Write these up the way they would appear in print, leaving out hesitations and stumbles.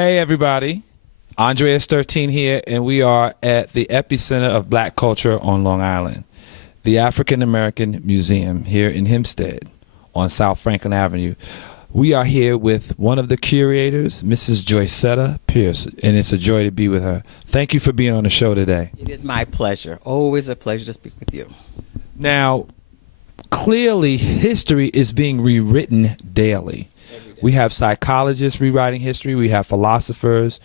Hey everybody, Andreas 13 here, and we are at the epicenter of black culture on Long Island, the African American Museum here in Hempstead on South Franklin Avenue. We are here with one of the curators, Mrs. Joycetta Pierce, and it's a joy to be with her. Thank you for being on the show today. It is my pleasure. Always a pleasure to speak with you. Now, clearly history is being rewritten daily. We have psychologists rewriting history. We have philosophers.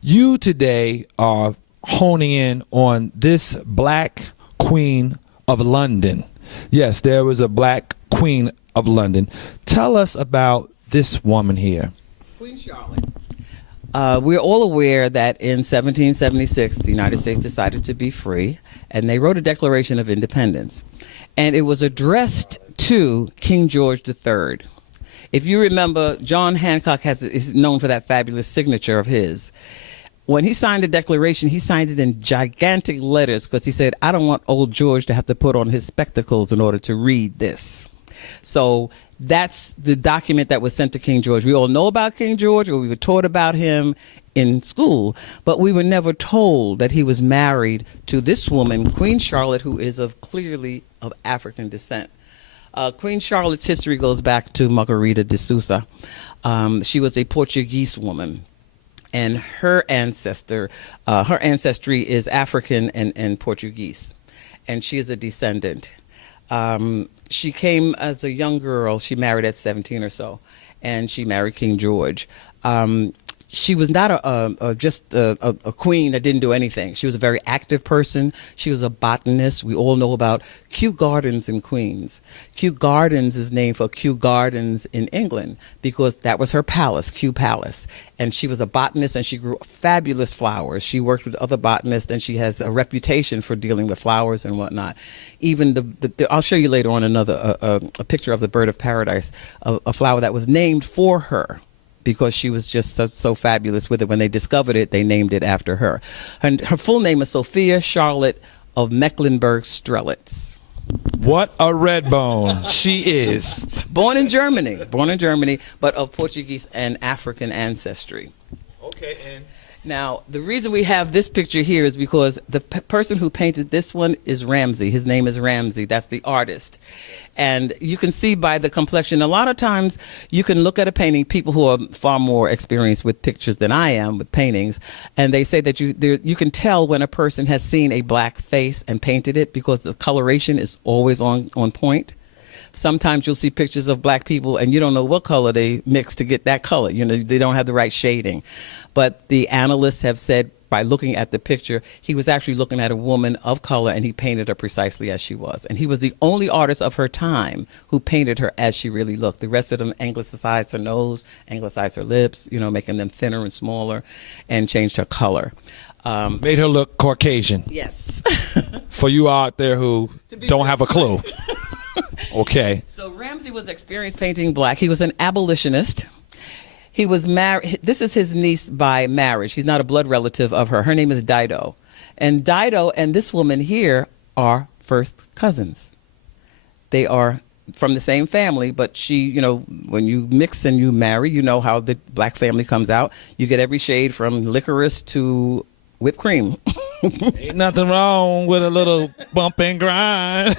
You today are honing in on this black queen of London. Yes, there was a black queen of London. Tell us about this woman here. Queen Charlotte. We're all aware that in 1776, the United States decided to be free, and they wrote a Declaration of Independence. And it was addressed to King George III. If you remember, John Hancock is known for that fabulous signature of his. When he signed the Declaration, he signed it in gigantic letters because he said, I don't want old George to have to put on his spectacles in order to read this. So that's the document that was sent to King George. We all know about King George, or we were taught about him in school, but we were never told that he was married to this woman, Queen Charlotte, who is clearly of African descent. Queen Charlotte's history goes back to Margarida de Souza. She was a Portuguese woman, and her ancestry is African and Portuguese, and she is a descendant. She came as a young girl. She married at 17 or so, and she married King George. She was not just a queen that didn't do anything. She was a very active person. She was a botanist. We all know about Kew Gardens in Queens. Kew Gardens is named for Kew Gardens in England because that was her palace, Kew Palace. And she was a botanist, and she grew fabulous flowers. She worked with other botanists, and she has a reputation for dealing with flowers and whatnot. Even I'll show you later on a picture of the bird of paradise, a flower that was named for her, because she was just so fabulous with it. When they discovered it, they named it after her. And her full name is Sophia Charlotte of Mecklenburg-Strelitz. What a red bone she is. Born in Germany, but of Portuguese and African ancestry. Okay, and now, the reason we have this picture here is because the person who painted this one is Ramsey. His name is Ramsey. That's the artist. And you can see by the complexion, a lot of times you can look at a painting, people who are far more experienced with pictures than I am with paintings, and they say that you can tell when a person has seen a black face and painted it because the coloration is always on point. Sometimes you'll see pictures of black people and you don't know what color they mix to get that color. You know, they don't have the right shading. But the analysts have said by looking at the picture, he was actually looking at a woman of color, and he painted her precisely as she was. And he was the only artist of her time who painted her as she really looked. The rest of them anglicized her nose, anglicized her lips, you know, making them thinner and smaller, and changed her color. Made her look Caucasian. Yes. For you out there who don't have a clue. Okay. So Ramsey was experienced painting black. He was an abolitionist. He was married. This is his niece by marriage. He's not a blood relative of her. Her name is Dido. And Dido and this woman here are first cousins. They are from the same family, but she, you know, when you mix and you marry, you know how the black family comes out. You get every shade from licorice to whipped cream. Ain't nothing wrong with a little bump and grind.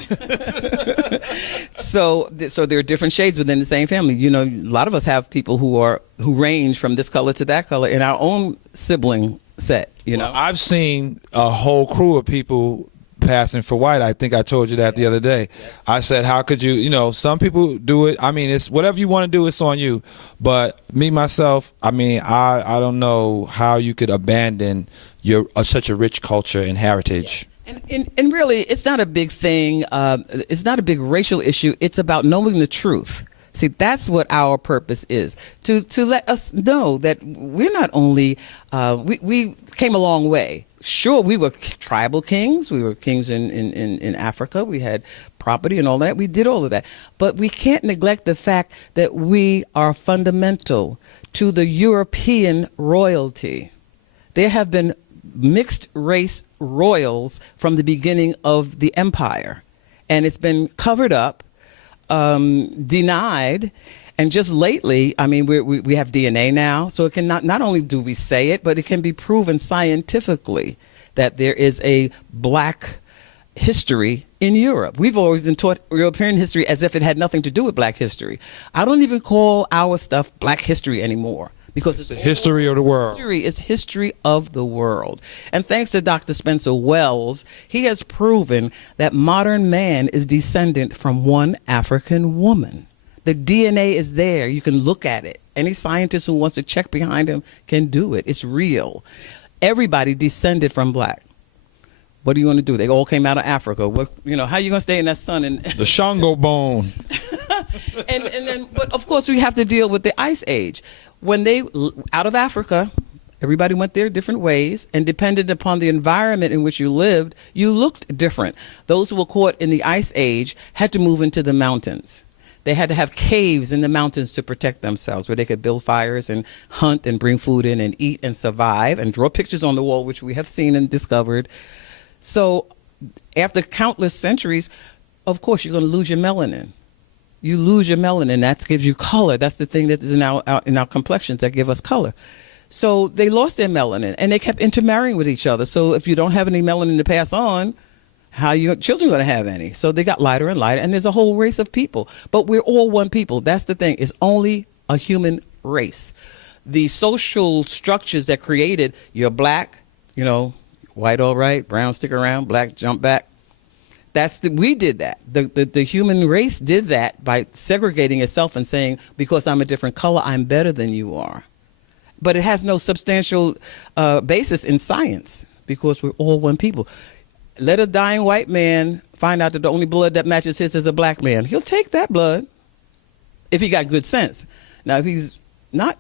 So there are different shades within the same family. You know, a lot of us have people who range from this color to that color in our own sibling set. You know, well, I've seen a whole crew of people passing for white. I think I told you that the other day. Yes. I said, how could you, you know, some people do it. I mean, it's whatever you want to do, it's on you. But me, myself, I mean, I don't know how you could abandon your such a rich culture and heritage. Yeah. And really, it's not a big thing. It's not a big racial issue. It's about knowing the truth. See, that's what our purpose is, to let us know that we're not only, we came a long way. Sure, we were tribal kings. We were kings in Africa. We had property and all that. We did all of that. But we can't neglect the fact that we are fundamental to the European royalty. There have been mixed race royals from the beginning of the empire, and it's been covered up, denied, And just lately, I mean, we have DNA now, so it can not only do we say it, but it can be proven scientifically that there is a black history in Europe. We've always been taught European history as if it had nothing to do with black history. I don't even call our stuff black history anymore, because it's the history of the world. History is history of the world. And thanks to Dr. Spencer Wells, he has proven that modern man is descendant from one African woman. The DNA is there. You can look at it. Any scientist who wants to check behind him can do it. It's real. Everybody descended from black. What do you want to do? They all came out of Africa. What, how are you going to stay in that sun? And the Shango bone. and then, but of course, we have to deal with the Ice Age. When they, out of Africa, everybody went their different ways, and depended upon the environment in which you lived, you looked different. Those who were caught in the Ice Age had to move into the mountains. They had to have caves in the mountains to protect themselves, where they could build fires and hunt and bring food in and eat and survive and draw pictures on the wall, which we have seen and discovered. So after countless centuries, of course, you're going to lose your melanin. You lose your melanin. That gives you color. That's the thing that is in our complexions that give us color. So they lost their melanin, and they kept intermarrying with each other. So if you don't have any melanin to pass on, how are your children going to have any? So they got lighter and lighter, and there's a whole race of people. But we're all one people. That's the thing. It's only a human race. The social structures that created, you're black, white all right, brown stick around, black jump back. We did that. The human race did that by segregating itself and saying, because I'm a different color, I'm better than you are. But it has no substantial basis in science, because we're all one people. Let a dying white man find out that the only blood that matches his is a black man. He'll take that blood if he got good sense. Now, if he's not,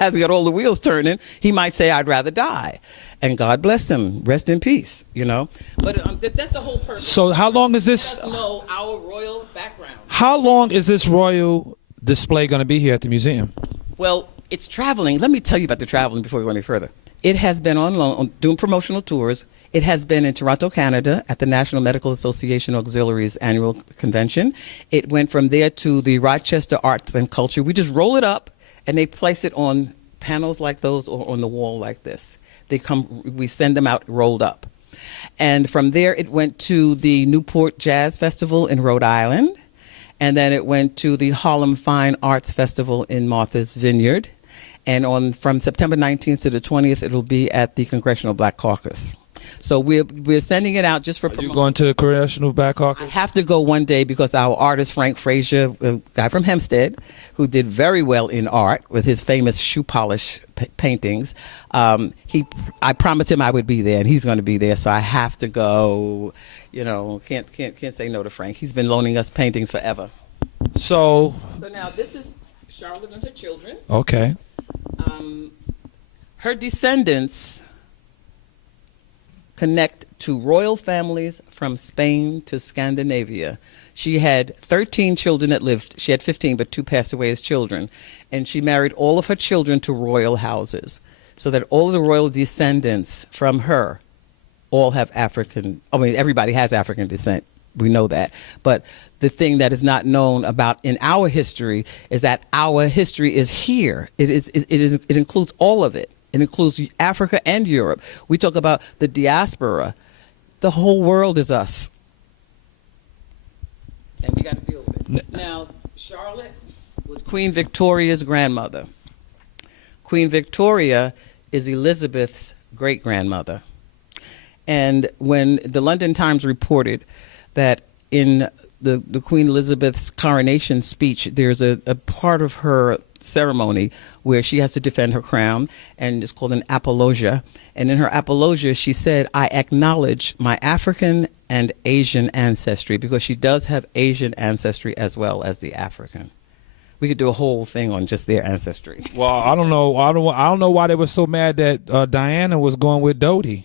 hasn't got all the wheels turning, he might say, I'd rather die. And God bless him. Rest in peace, But that's the whole purpose. So how long is this? Let us know our royal background. How long is this royal display going to be here at the museum? Well, it's traveling. Let me tell you about the traveling before we go any further. It has been on loan, doing promotional tours. It has been in Toronto, Canada, at the National Medical Association Auxiliaries annual convention. It went from there to the Rochester Arts and Culture. We just roll it up, and they place it on panels like those or on the wall like this. We send them out rolled up. And from there, it went to the Newport Jazz Festival in Rhode Island. And then it went to the Harlem Fine Arts Festival in Martha's Vineyard. And from September 19th to the 20th, it'll be at the Congressional Black Caucus. So we're sending it out just for promotion. Are you going to the Congressional Black Caucus? I have to go one day, because our artist, Frank Frazier, a guy from Hempstead, who did very well in art with his famous shoe polish paintings, I promised him I would be there, and he's going to be there. So I have to go. Can't say no to Frank. He's been loaning us paintings forever. So now this is Charlotte and her children. Okay. Her descendants connect to royal families from Spain to Scandinavia. She had 13 children that lived. She had 15, but 2 passed away as children. And she married all of her children to royal houses, so that all of the royal descendants from her all have everybody has African descent. We know that. But the thing that is not known about in our history is that our history is here. It includes all of it. It includes Africa and Europe. We talk about the diaspora. The whole world is us. And we got to deal with it. Now, Charlotte was Queen Victoria's grandmother. Queen Victoria is Elizabeth's great-grandmother. And when the London Times reported that in the Queen Elizabeth's coronation speech, there's a part of her ceremony where she has to defend her crown, and it's called an apologia. And in her apologia, she said, I acknowledge my African and Asian ancestry, because she does have Asian ancestry as well as the African. We could do a whole thing on just their ancestry. Well, I don't know. I don't know why they were so mad that Diana was going with Dodi,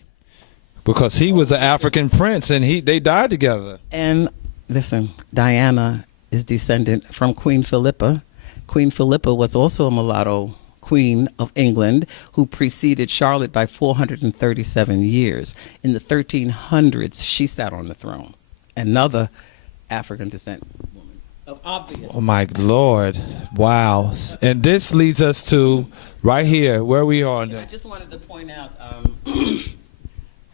because he was an African prince and they died together. And listen, Diana is descendant from Queen Philippa. Queen Philippa was also a mulatto queen of England who preceded Charlotte by 437 years. In the 1300s, she sat on the throne. Another African descent woman. of obvious. Oh my Lord! Wow! And this leads us to right here, where we are. I just wanted to point out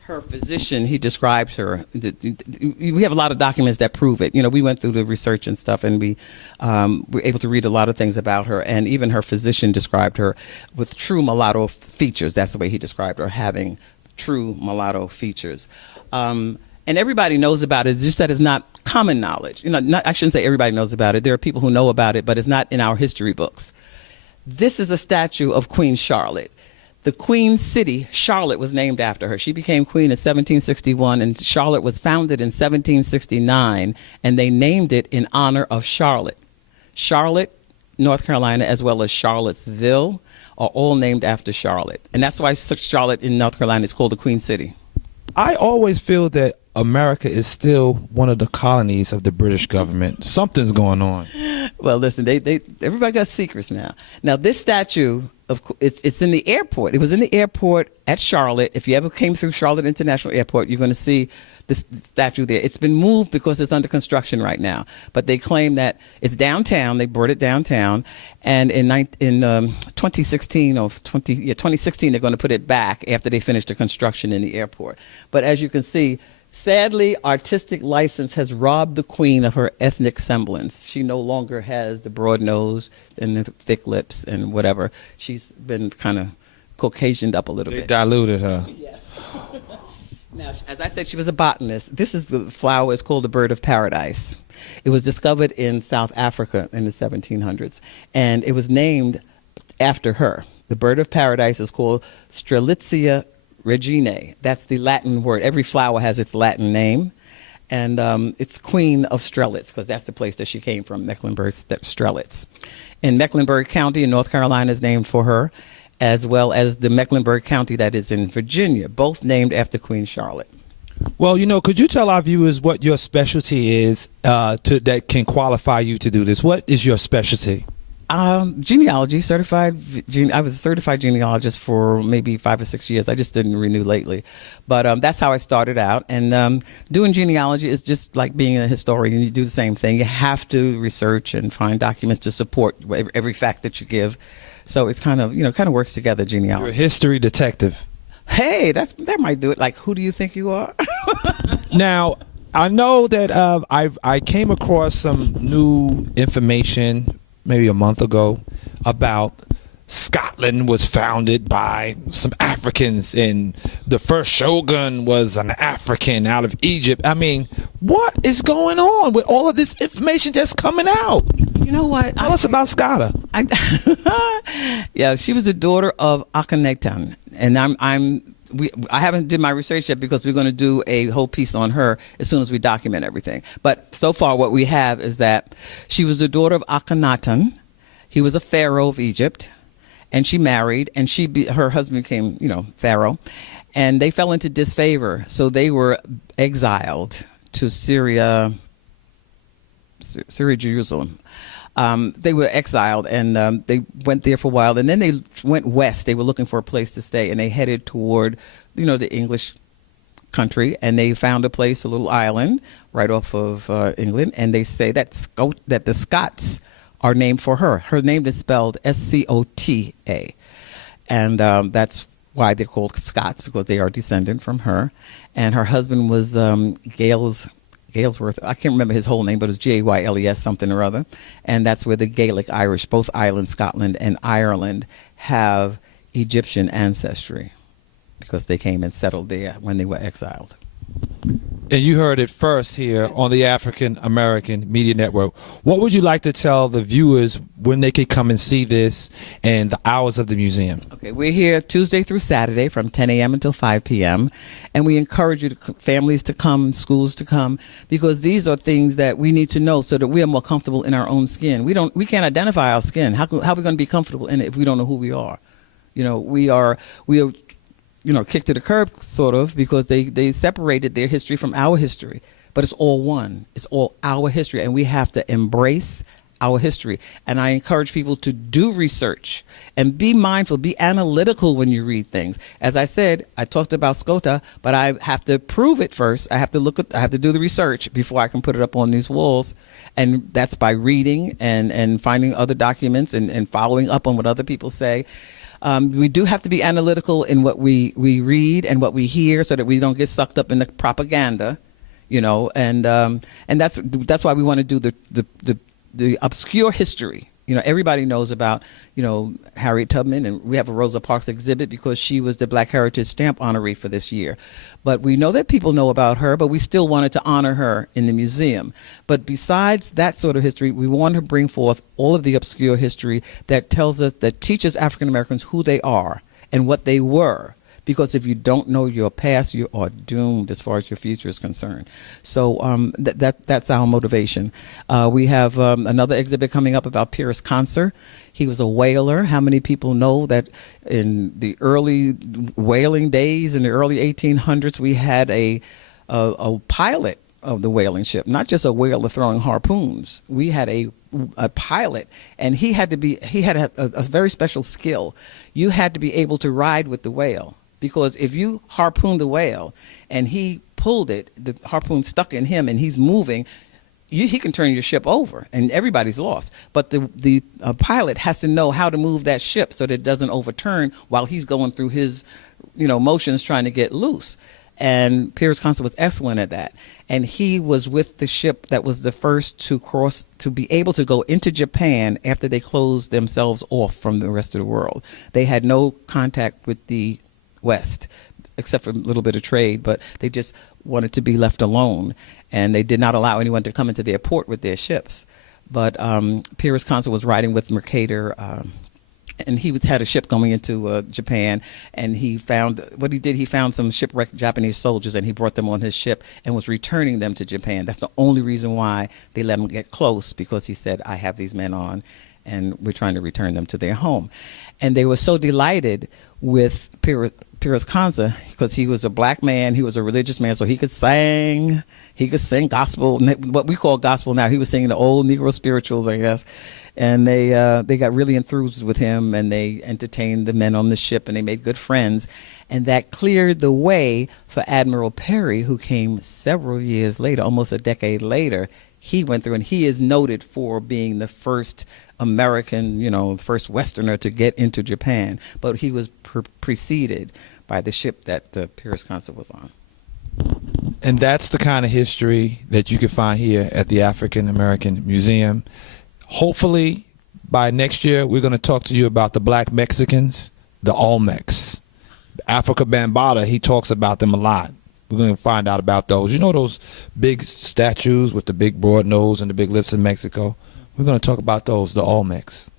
her physician. He described her. We have a lot of documents that prove it. We went through the research and stuff, and we were able to read a lot of things about her. And even her physician described her with true mulatto features. That's the way he described her, having true mulatto features. And everybody knows about it. It's just that it's not common knowledge. I shouldn't say everybody knows about it. There are people who know about it, but it's not in our history books. This is a statue of Queen Charlotte. The Queen City, Charlotte, was named after her. She became queen in 1761, and Charlotte was founded in 1769, and they named it in honor of Charlotte. Charlotte, North Carolina, as well as Charlottesville, are all named after Charlotte. And that's why Charlotte in North Carolina is called the Queen City. I always feel that America is still one of the colonies of the British government. Something's going on. Well, listen, everybody got secrets now. Now, this statue, it's in the airport. It was in the airport at Charlotte. If you ever came through Charlotte International Airport, you're going to see this statue there. It's been moved because it's under construction right now. But they claim that it's downtown. They brought it downtown. And in 2016, they're going to put it back after they finish the construction in the airport. But as you can see, sadly, artistic license has robbed the queen of her ethnic semblance. She no longer has the broad nose and the thick lips and whatever. She's been kind of Caucasianed up a little bit. They diluted her. Yes. Now, as I said, she was a botanist. This is the flower. It's called the bird of paradise. It was discovered in South Africa in the 1700s, and it was named after her. The bird of paradise is called Strelitzia reginae. That's the Latin word. Every flower has its Latin name, and it's Queen of Strelitz because that's the place that she came from, Mecklenburg Strelitz. In Mecklenburg County in North Carolina is named for her, as well as the Mecklenburg County that is in Virginia, both named after Queen Charlotte. Well, could you tell our viewers what your specialty is that can qualify you to do this? What is your specialty? Genealogy, certified. I was a certified genealogist for maybe 5 or 6 years. I just didn't renew lately. But that's how I started out. And doing genealogy is just like being a historian. You do the same thing. You have to research and find documents to support every fact that you give. So it's kind of works together, genealogy. You're a history detective. Hey, that might do it. Like, who do you think you are? Now, I know that I came across some new information maybe a month ago about Scotland was founded by some Africans and the first shogun was an African out of Egypt. I mean, what is going on with all of this information that's coming out? You know what? Tell us about Scotta. Yeah, she was the daughter of Akhenaten, and I haven't did my research yet because we're going to do a whole piece on her as soon as we document everything. But so far what we have is that she was the daughter of Akhenaten. He was a pharaoh of Egypt, and she married, and her husband became, pharaoh, and they fell into disfavor. So they were exiled to Syria, Jerusalem. They were exiled, and they went there for a while, and then they went west. They were looking for a place to stay, and they headed toward, the English country, and they found a place, a little island right off of England, and they say that the Scots are named for her. Her name is spelled Scota, and that's why they're called Scots, because they are descendant from her. And her husband was Galesworth. I can't remember his whole name, but it was Gayles something or other. And that's where the Gaelic Irish, both islands, Scotland and Ireland, have Egyptian ancestry because they came and settled there when they were exiled. And you heard it first here on the African American Media Network. What would you like to tell the viewers when they could come and see this and the hours of the museum? Okay, we're here Tuesday through Saturday from 10 a.m. until 5 p.m. And we encourage families to come, schools to come, because these are things that we need to know so that we are more comfortable in our own skin. We can't identify our skin. How are we going to be comfortable in it if we don't know who we are? We are kicked to the curb, sort of, because they separated their history from our history. But it's all one. It's all our history, and we have to embrace our history. And I encourage people to do research and be mindful, be analytical when you read things. As I said, I talked about Scotta, but I have to prove it first. I have to do the research before I can put it up on these walls. And that's by reading and finding other documents and following up on what other people say. We do have to be analytical in what we read and what we hear, so that we don't get sucked up in the propaganda, and that's why we want to do the obscure history. Everybody knows about, Harriet Tubman, and we have a Rosa Parks exhibit because she was the Black Heritage Stamp honoree for this year. But we know that people know about her, but we still wanted to honor her in the museum. But besides that sort of history, we want to bring forth all of the obscure history that teaches African Americans who they are and what they were. Because if you don't know your past, you are doomed as far as your future is concerned. So that's our motivation. We have another exhibit coming up about Pierce Conser. He was a whaler. How many people know that in the early whaling days, in the early 1800s, we had a pilot of the whaling ship, not just a whaler throwing harpoons. We had a pilot, and he had a very special skill. You had to be able to ride with the whale. Because if you harpoon the whale and he pulled it, the harpoon stuck in him and he's moving, he can turn your ship over and everybody's lost. But the pilot has to know how to move that ship so that it doesn't overturn while he's going through his motions trying to get loose. And Pierce Conser was excellent at that. And he was with the ship that was the first to be able to go into Japan after they closed themselves off from the rest of the world. They had no contact with the West, except for a little bit of trade, but they just wanted to be left alone, and they did not allow anyone to come into their port with their ships. But Pierce Conser was riding with Mercator, and he had a ship going into Japan, and he found some shipwrecked Japanese soldiers, and he brought them on his ship and was returning them to Japan. That's the only reason why they let him get close, because he said, I have these men on, and we're trying to return them to their home. And they were so delighted with Pierce Conser because he was a black man, he was a religious man, so he could sing gospel, what we call gospel now. He was singing the old Negro spirituals, I guess. And they got really enthused with him, and they entertained the men on the ship, and they made good friends. And that cleared the way for Admiral Perry, who came several years later, almost a decade later. He went through, and he is noted for being the first American, first Westerner to get into Japan. But he was preceded by the ship that Pierce Conser was on. And that's the kind of history that you can find here at the African American Museum. Hopefully, by next year, we're going to talk to you about the Black Mexicans, the Olmecs. Africa Bambaataa, he talks about them a lot. We're going to find out about those. Those big statues with the big broad nose and the big lips in Mexico? We're going to talk about those, the Olmecs.